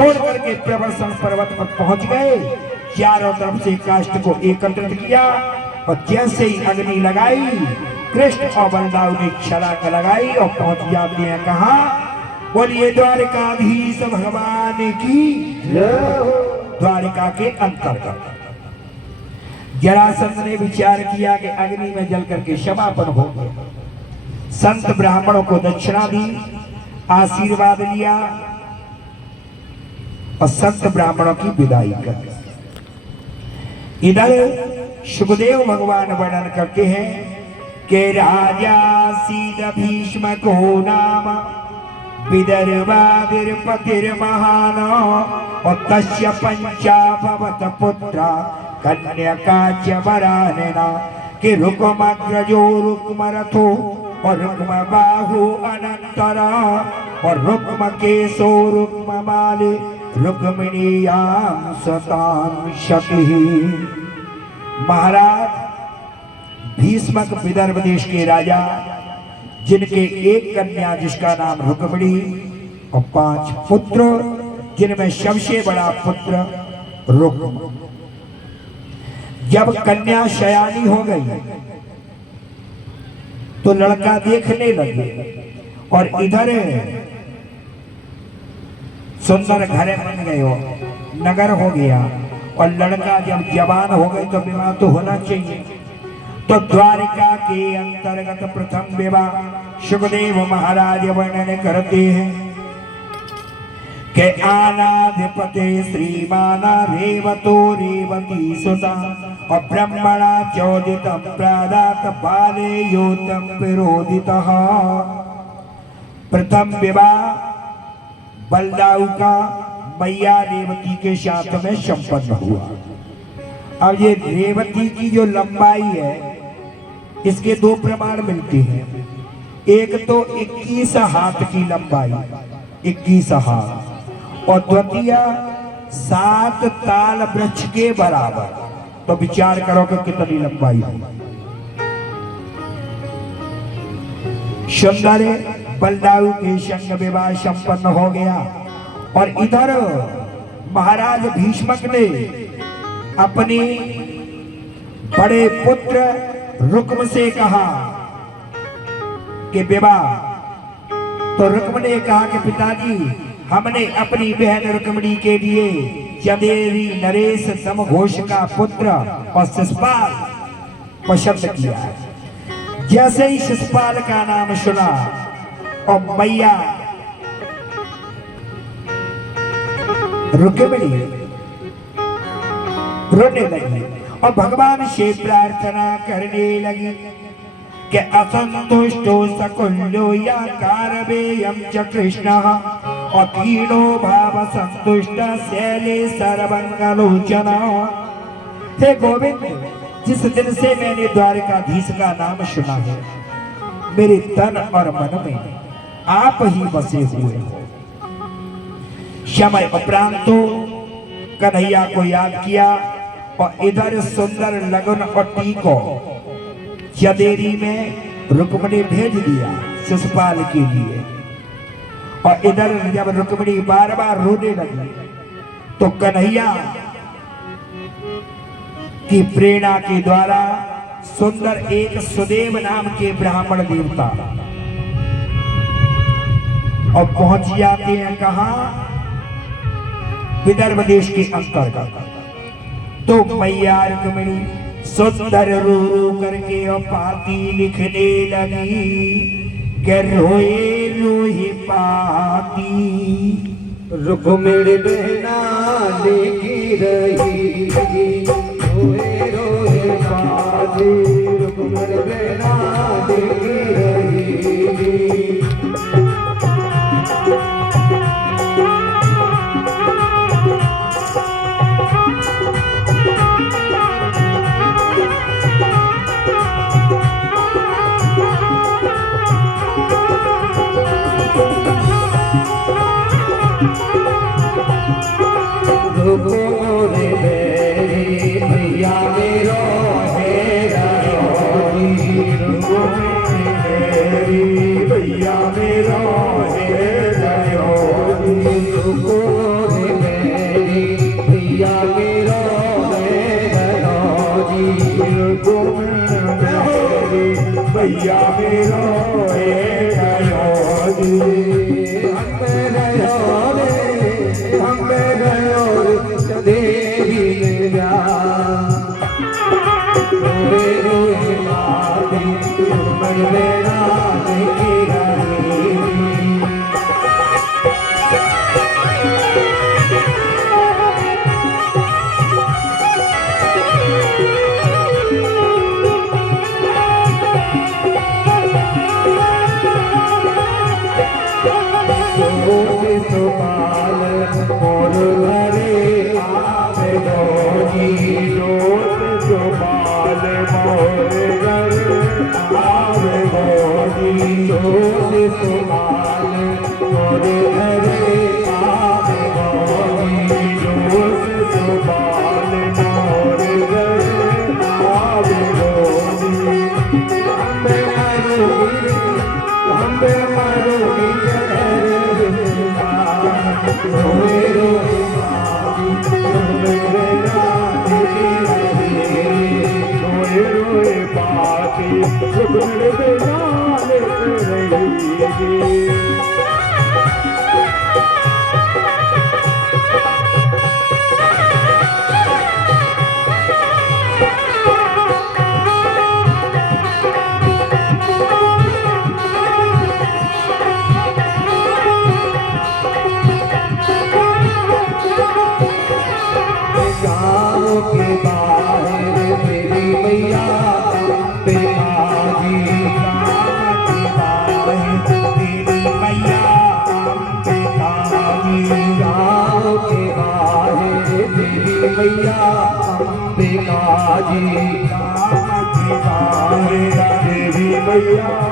छोड़ करके प्रवर्षण पर्वत पर पहुंच गए। चारों तरफ से काष्ठ को एकत्रित किया और जैसे ही अग्नि लगाई, कृष्ण और बलदाऊ ने छलांग लगाई और पहुंच जाते हैं कहा, बोलिए द्वारिकाधीश भगवान की। द्वारिका के अंतर्गत जरासंध ने विचार किया कि अग्नि में जल करके समापन हो गया। संत ब्राह्मणों को दक्षिणा दी, आशीर्वाद लिया और संत ब्राह्मणों की विदाई कर। इधर सुखदेव भगवान वर्णन करते हैं कि राजा सीद भीष्म को नाम विदर्भादिर्पतिर्महान और तस्य पंचाभवत पुत्रा कन्यका च वरानना कि रुक्मग्रजो रुक्मरथो और रुक्म बाहु अनंतरा और रुक्म केशो रुक्म माले रुक्मिणीयां सतां शतिः। महाराज भीष्मक विदर्भ देश के राजा, जिनके एक कन्या जिसका नाम रुक्मिणी और 5 पुत्र, जिनमें सबसे बड़ा पुत्र रुक्म। जब कन्या शयानी हो गई तो लड़का देखने लगे और इधर सुंदर घर बन गए हो, नगर हो गया और लड़का जब जवान हो गए तो विवाह तो होना चाहिए। तो द्वारिका के अंतर्गत प्रथम विवाह सुखदेव महाराज वर्णन करते हैं कि आनाधिपते श्रीमाना रेवतो रेवती सुता और ब्रह्मणा चोदितम प्रादात बाले योतम विरोधितः। प्रथम विवाह बलदाऊ का मैया रेवती के साथ में संपन्न हुआ। अब ये रेवती की जो लंबाई है, इसके 2 प्रमाण मिलते हैं। एक तो 21 हाथ की लंबाई, 21 हाथ, और द्वितीय 7 ताल वृक्ष के बराबर। तो विचार करो कि कितनी लंबाई है। सुंदर बलदाऊ के संग विवाह संपन्न हो गया और इधर महाराज भीष्मक ने अपने बड़े पुत्र रुक्म से कहा कि विवाह। तो रुक्म ने कहा कि पिताजी, हमने अपनी बहन रुक्मिणी के लिए चंदेरी नरेश समघोष का पुत्र और शिशुपाल पसंद किया। जैसे ही शिशुपाल का नाम सुना और मैया रुक्मिणी रोने लगी और भगवान से प्रार्थना करने लगी कि असंतुष्टो सकुल्यो या कारवेयं च कृष्णः और कीनो भाव संतुष्ट शैले सर्वंगलोचना। हे गोविंद, जिस दिन से मैंने द्वारिकाधीश का नाम सुना है, मेरे तन और मन में आप ही बसे हुए हो। समय उपरांत कन्हैया को याद किया और इधर सुंदर लगन और टीको चंदेरी में रुक्मिणी भेज दिया शिशुपाल के लिए। और इधर जब रुक्मिणी बार बार रोने लगी तो कन्हैया की प्रेरणा के द्वारा सुंदर एक सुदेव नाम के ब्राह्मण देवता और पहुंच जाते हैं कहा, विदर्भ देश के अंतर्गत। तो मैया रुक्मिणी सुंदर रो रो करके और पाती लिखने लगी कि रोए रोए पाती रुक्मिणी बहना लिखी रही, रोए रोए पाती रुक्मिणी बहना लिखी रही। भैया मेरो भैया मेरो है भैया मेरो गयो जी हम गयो रे हम गयो रे देवी ने जा रोए रोए बाजी दुश्मन मेरा देखी रही सुपाल मोर घरे आवे गोजी जोत सुपाल मोर घरे आवे गोजी जोत सुपाल मोर घरे आवे गोजी जोत सुपाल मोर घरे आवे गोजी हमें मारोगी रोए रोए बाती मेरे नाल रही के बाहर तेरी मैया बेमाजी के बाहर तेरी मैया बेमाजी गाँव के बाहर तेरी मैया बेमाजी के बाहर तेरी मैया